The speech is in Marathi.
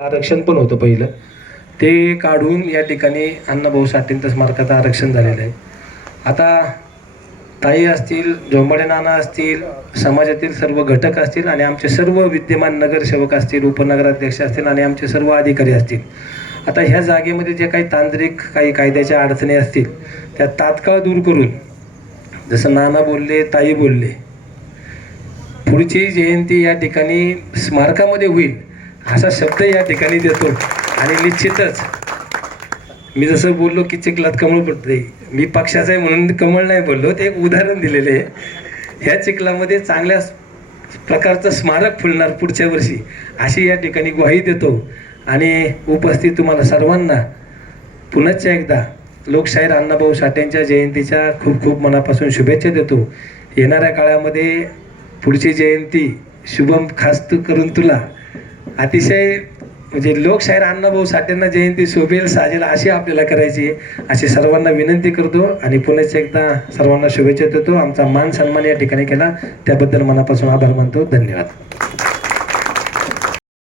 आरक्षण पण होतं पहिलं, ते काढून या ठिकाणी अण्णाभाऊ साठेंचं स्मारकाचं आरक्षण झालेलं आहे. आता ताई असतील, जोंबाडे नाना असतील, समाजातील सर्व घटक असतील आणि आमचे सर्व विद्यमान नगरसेवक असतील, उपनगराध्यक्ष असतील आणि आमचे सर्व अधिकारी असतील. आता ह्या जागेमध्ये जे काही तांत्रिक काही कायद्याच्या अडचणी असतील त्या तात्काळ दूर करून, जसं नाना बोलले, ताई बोलले, पुढची जयंती या ठिकाणी स्मारकामध्ये होईल असा शब्द या ठिकाणी देतो. आणि निश्चितच मी जसं बोललो की चिखलात कमळ पडते, मी पक्षाचा आहे म्हणून कमळ नाही बोललो, ते एक उदाहरण दिलेले आहे. ह्या चिखलामध्ये चांगल्या प्रकारचं स्मारक फुलणार पुढच्या वर्षी अशी या ठिकाणी ग्वाही देतो. आणि उपस्थित तुम्हाला सर्वांना पुनश्च एकदा लोकशाहीर अण्णाभाऊ साठेंच्या जयंतीच्या खूप खूप मनापासून शुभेच्छा देतो. येणाऱ्या काळामध्ये पुढची जयंती शुभम खास करून तुला अतिशय म्हणजे लोकशाहीर अण्णाभाऊ साठेंना जयंती शोभेल साजेल अशी आपल्याला करायची, अशी सर्वांना विनंती करतो. आणि पुन्हा एकदा सर्वांना शुभेच्छा देतो. आमचा मान सन्मान या ठिकाणी केला त्याबद्दल मनापासून आभार मानतो. धन्यवाद.